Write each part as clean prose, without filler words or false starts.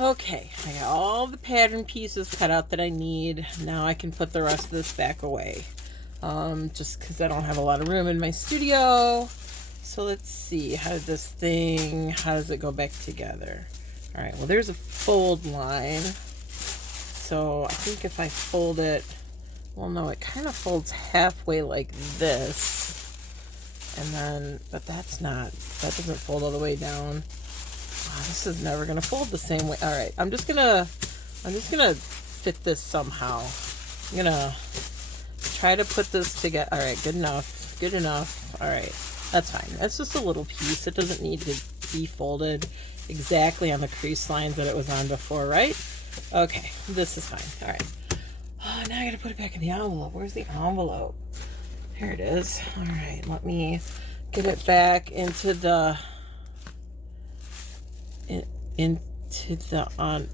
Okay, I got all the pattern pieces cut out that I need. Now I can put the rest of this back away. Just because I don't have a lot of room in my studio. So let's see, how does it go back together? All right, well, there's a fold line. So I think if I fold it, well, no, it kind of folds halfway like this. And then, but that doesn't fold all the way down. Oh, this is never gonna fold the same way. All right, I'm just gonna fit this somehow. I'm gonna try to put this together. All right, good enough. All right, that's fine. That's just a little piece. It doesn't need to be folded exactly on the crease lines that it was on before, right? Okay, this is fine. All right. Oh, now I gotta put it back in the envelope. Where's the envelope? Here it is. All right, let me get it back into the on.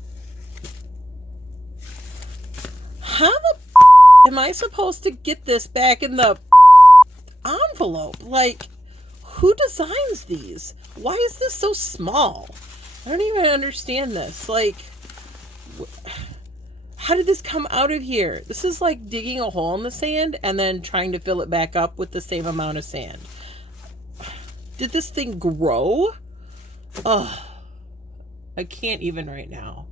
How the am I supposed to get this back in the envelope? Like, who designs these? Why is this so small? I don't even understand this. Like, how did this come out of here? This is like digging a hole in the sand and then trying to fill it back up with the same amount of sand. Did this thing grow? Ugh. I can't even right now.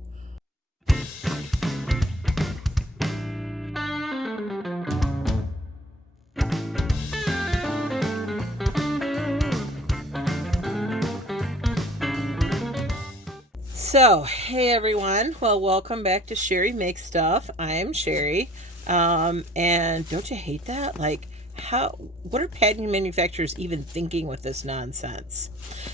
So, hey everyone. Well, welcome back to Sherry Makes Stuff. I'm Sherry. And don't you hate that? Like, what are pattern manufacturers even thinking with this nonsense?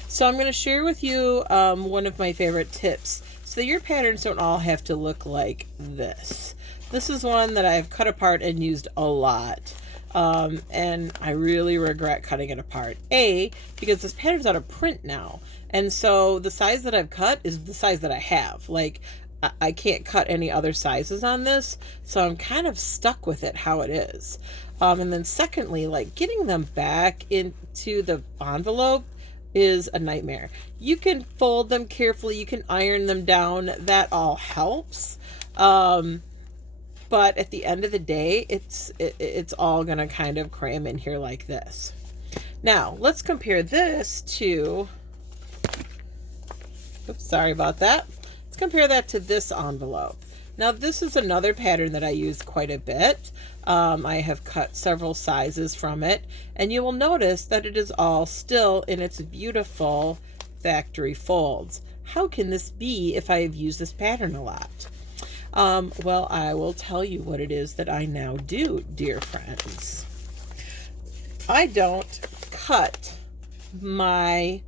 So I'm going to share with you one of my favorite tips so that your patterns don't all have to look like this. This is one that I've cut apart and used a lot. And I really regret cutting it apart. Because this pattern's out of print now. And so the size that I've cut is the size that I have. Like, I can't cut any other sizes on this, so I'm kind of stuck with it how it is. And then secondly, like, getting them back into the envelope is a nightmare. You can fold them carefully, you can iron them down, that all helps. But at the end of the day, it's all gonna kind of cram in here like this. Now, let's compare this to, oops, sorry about that. Let's compare that to this envelope. Now, this is another pattern that I use quite a bit. I have cut several sizes from it, and you will notice that it is all still in its beautiful factory folds. How can this be if I have used this pattern a lot? Well, I will tell you what it is that I now do, dear friends. I don't cut my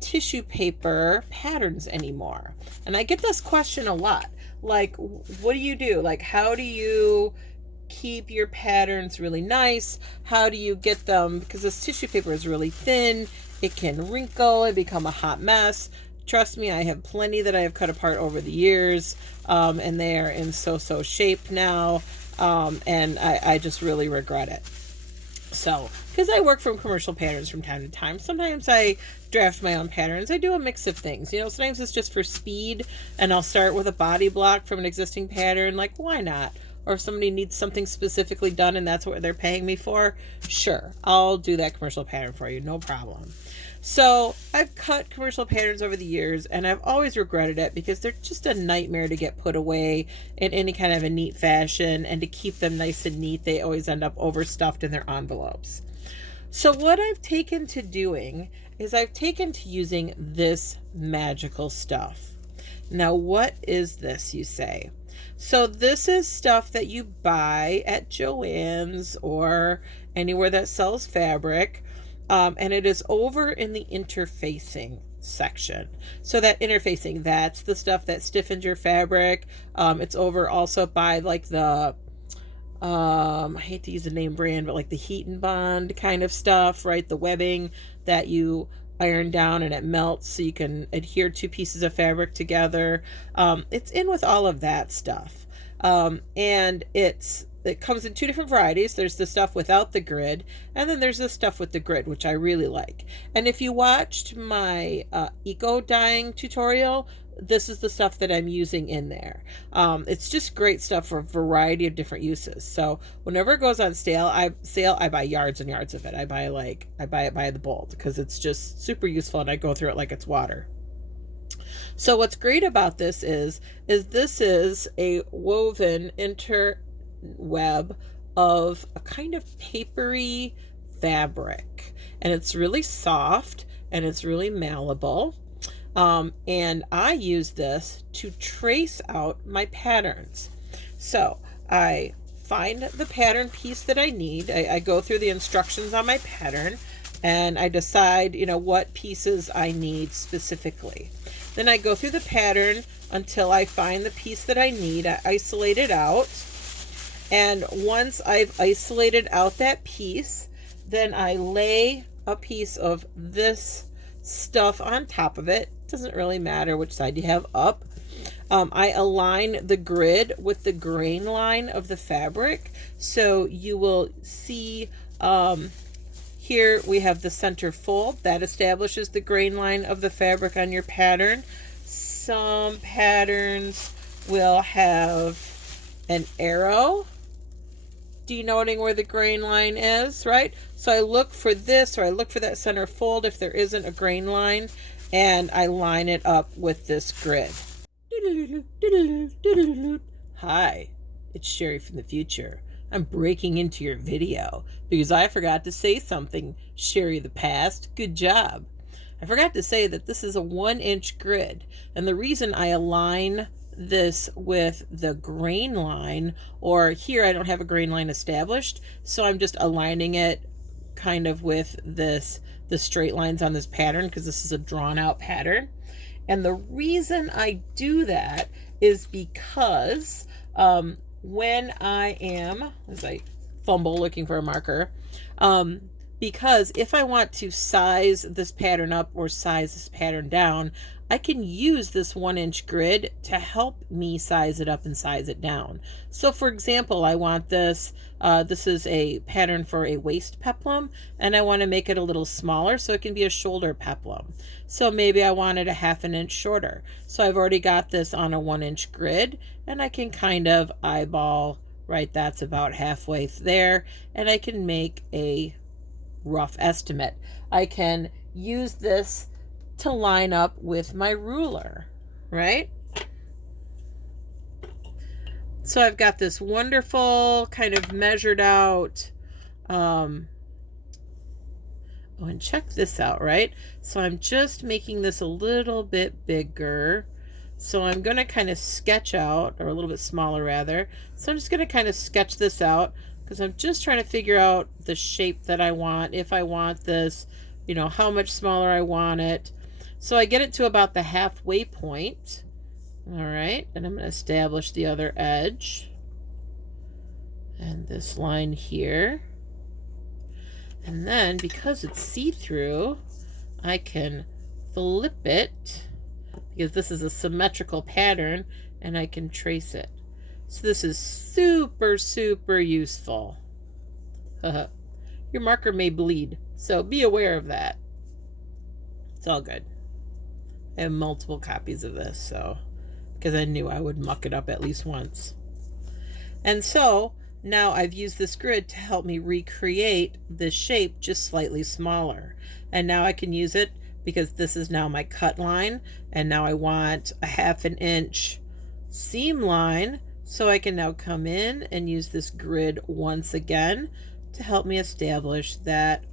tissue paper patterns anymore. And I get this question a lot. Like, what do you do? Like, how do you keep your patterns really nice? How do you get them? Because this tissue paper is really thin. It can wrinkle and become a hot mess. Trust me, I have plenty that I have cut apart over the years, and they are in so shape now, and I just really regret it. So, because I work from commercial patterns from time to time, sometimes I draft my own patterns. I do a mix of things. You know, sometimes it's just for speed, and I'll start with a body block from an existing pattern. Like, why not? Or if somebody needs something specifically done and that's what they're paying me for, sure, I'll do that commercial pattern for you, no problem. So I've cut commercial patterns over the years, and I've always regretted it because they're just a nightmare to get put away in any kind of a neat fashion, and to keep them nice and neat, they always end up overstuffed in their envelopes. So what I've taken to doing is I've taken to using this magical stuff. Now, what is this, you say? So this is stuff that you buy at Joann's or anywhere that sells fabric. And it is over in the interfacing section. So that interfacing, that's the stuff that stiffens your fabric. It's over also by like the, I hate to use the name brand, but like the heat and bond kind of stuff, right? The webbing that you iron down and it melts so you can adhere two pieces of fabric together. It's in with all of that stuff. And it comes in two different varieties. There's the stuff without the grid, and then there's the stuff with the grid, which I really like. And if you watched my eco dyeing tutorial, this is the stuff that I'm using in there. It's just great stuff for a variety of different uses. So whenever it goes on sale, I buy yards and yards of it. I buy it by the bolt because it's just super useful, and I go through it like it's water. So what's great about this is this is a woven interweb of a kind of papery fabric, and it's really soft and it's really malleable. And I use this to trace out my patterns. So I find the pattern piece that I need. I go through the instructions on my pattern, and I decide, what pieces I need specifically. Then I go through the pattern until I find the piece that I need. I isolate it out. And once I've isolated out that piece, then I lay a piece of this stuff on top of it. Doesn't really matter which side you have up. I align the grid with the grain line of the fabric. So you will see here we have the center fold that establishes the grain line of the fabric on your pattern. Some patterns will have an arrow denoting where the grain line is, right? So I look for this, or I look for that center fold if there isn't a grain line, and I line it up with this grid. Hi, it's Sherry from the future. I'm breaking into your video because I forgot to say something. Sherry the past, good job. I forgot to say that this is a 1-inch grid, and the reason I align this with the grain line, or here I don't have a grain line established, so I'm just aligning it kind of with the straight lines on this pattern because this is a drawn out pattern. And the reason I do that is because when I am, as I fumble looking for a marker, because if I want to size this pattern up or size this pattern down, I can use this 1-inch grid to help me size it up and size it down. So for example, I want this is a pattern for a waist peplum, and I want to make it a little smaller so it can be a shoulder peplum. So maybe I want it a 1/2 inch shorter. So I've already got this on a 1-inch grid, and I can kind of eyeball, right, that's about halfway there, and I can make a rough estimate. I can use this to line up with my ruler, right? So I've got this wonderful kind of measured out, oh, and check this out, right? So I'm just making this a little bit bigger. So I'm going to kind of sketch out, or a little bit smaller rather. So I'm just going to kind of sketch this out because I'm just trying to figure out the shape that I want. If I want this, how much smaller I want it. So I get it to about the halfway point. All right, and I'm going to establish the other edge. And this line here. And then, because it's see-through, I can flip it, because this is a symmetrical pattern, and I can trace it. So this is super, super useful. Your marker may bleed, so be aware of that. It's all good. I have multiple copies of this, so because I knew I would muck it up at least once. And so now I've used this grid to help me recreate this shape just slightly smaller. And now I can use it because this is now my cut line, and now I want a 1/2 inch seam line, so I can now come in and use this grid once again to help me establish that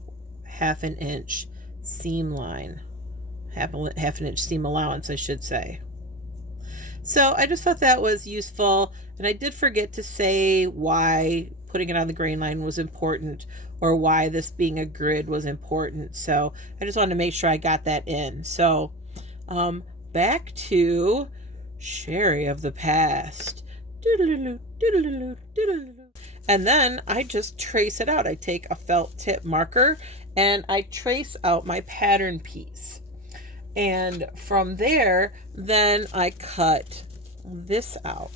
1/2 inch seam line. 1/2 inch seam allowance, I should say. So I just thought that was useful, and I did forget to say why putting it on the grain line was important, or why this being a grid was important. So I just wanted to make sure I got that in. So back to Sherry of the past. And then I just trace it out. I take a felt tip marker and I trace out my pattern piece. And from there, then I cut this out.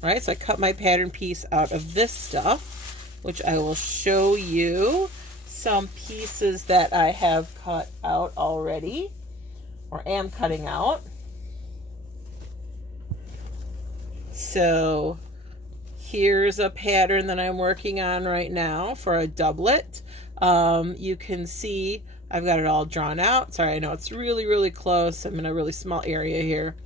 All right, so I cut my pattern piece out of this stuff, which I will show you some pieces that I have cut out already, or am cutting out. So here's a pattern that I'm working on right now for a doublet. You can see I've got it all drawn out. Sorry, I know it's really, really close. I'm in a really small area here.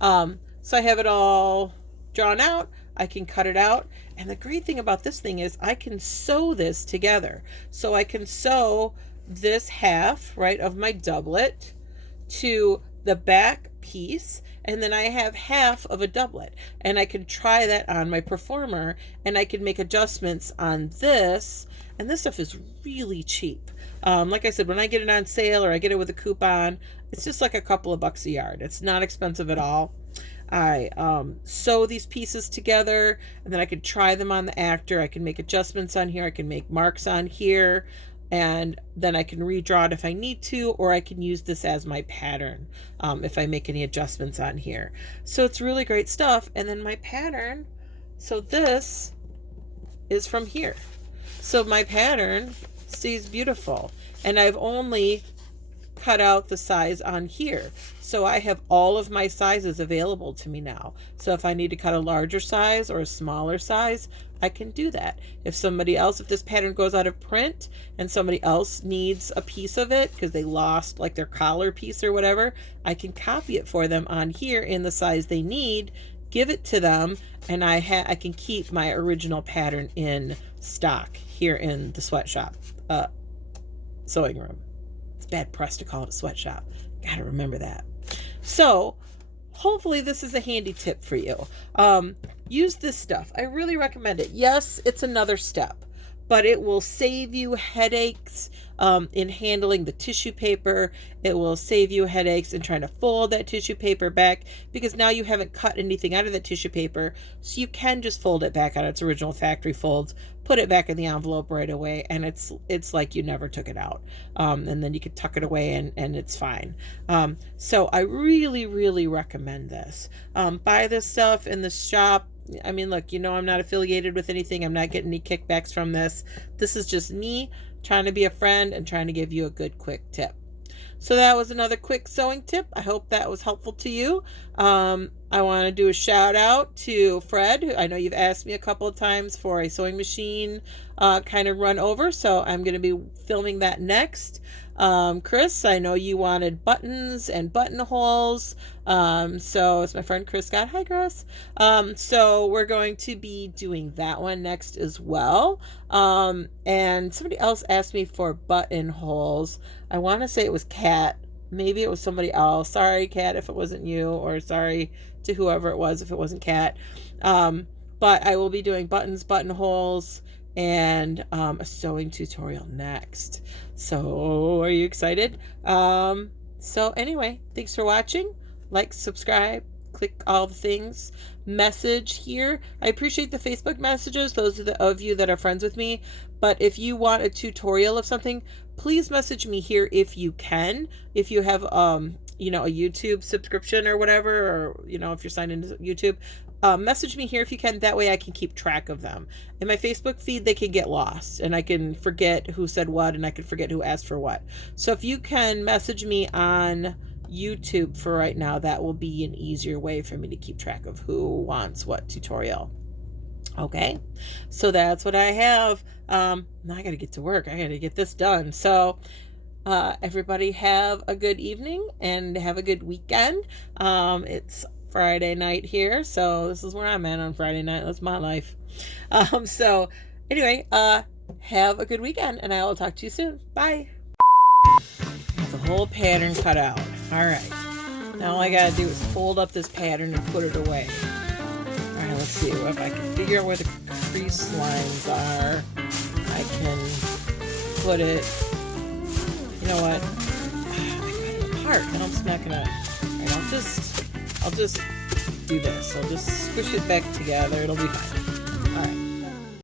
So I have it all drawn out. I can cut it out. And the great thing about this thing is I can sew this together. So I can sew this half, right, of my doublet to the back piece, and then I have half of a doublet, and I can try that on my performer, and I can make adjustments on this. And this stuff is really cheap. Like I said, when I get it on sale or I get it with a coupon, it's just like a couple of bucks a yard. It's not expensive at all. I sew these pieces together, and then I can try them on the actor. I can make adjustments on here. I can make marks on here, and then I can redraw it if I need to, or I can use this as my pattern if I make any adjustments on here. So it's really great stuff. And then my pattern, so this is from here. So my pattern stays beautiful, and I've only cut out the size on here. So I have all of my sizes available to me now. So if I need to cut a larger size or a smaller size, I can do that. If somebody else, if this pattern goes out of print and somebody else needs a piece of it because they lost like their collar piece or whatever, I can copy it for them on here in the size they need, give it to them, and I can keep my original pattern in stock here in the sweatshop sewing room. It's bad press to call it a sweatshop. Gotta remember that. So hopefully this is a handy tip for you. Use this stuff. I really recommend it. Yes, it's another step, but it will save you headaches in handling the tissue paper. It will save you headaches in trying to fold that tissue paper back, because now you haven't cut anything out of that tissue paper, so you can just fold it back on its original factory folds, put it back in the envelope right away, and it's like you never took it out. And then you can tuck it away and it's fine. So I really, really recommend this. Buy this stuff in the shop. I mean, look, I'm not affiliated with anything. I'm not getting any kickbacks from this. This is just me trying to be a friend and trying to give you a good, quick tip. So that was another quick sewing tip. I hope that was helpful to you. I want to do a shout out to Fred. I know you've asked me a couple of times for a sewing machine kind of run over, so I'm going to be filming that next. Chris, I know you wanted buttons and buttonholes. So it's my friend Chris Scott. Hi, Chris. So we're going to be doing that one next as well. And somebody else asked me for buttonholes. I want to say it was Kat. Maybe it was somebody else. Sorry, Kat, if it wasn't you, or sorry to whoever it was if it wasn't Kat. But I will be doing buttons, buttonholes, and a sewing tutorial next. So are you excited? So anyway, thanks for watching. Like, subscribe, click all the things, message here. I appreciate the Facebook messages, those of you that are friends with me. But if you want a tutorial of something, please message me here if you can. If you have a YouTube subscription or whatever, or if you're signed into YouTube, message me here if you can. That way I can keep track of them. In my Facebook feed, they can get lost, and I can forget who said what, and I can forget who asked for what. So if you can message me on YouTube for right now, that will be an easier way for me to keep track of who wants what tutorial. Okay, so that's what I have. Now I gotta get to work. I gotta get this done. So everybody have a good evening and have a good weekend. It's Friday night here, so this is where I'm at on Friday night. That's my life. So anyway, have a good weekend, and I will talk to you soon. Bye. The whole pattern cut out. All right, now all I gotta do is fold up this pattern and put it away. All right, let's see if I can figure out where the crease lines are. I can put it, you know what, I cut it apart. Now I'm just not gonna, all right, I'll just do this. I'll just squish it back together. It'll be fine.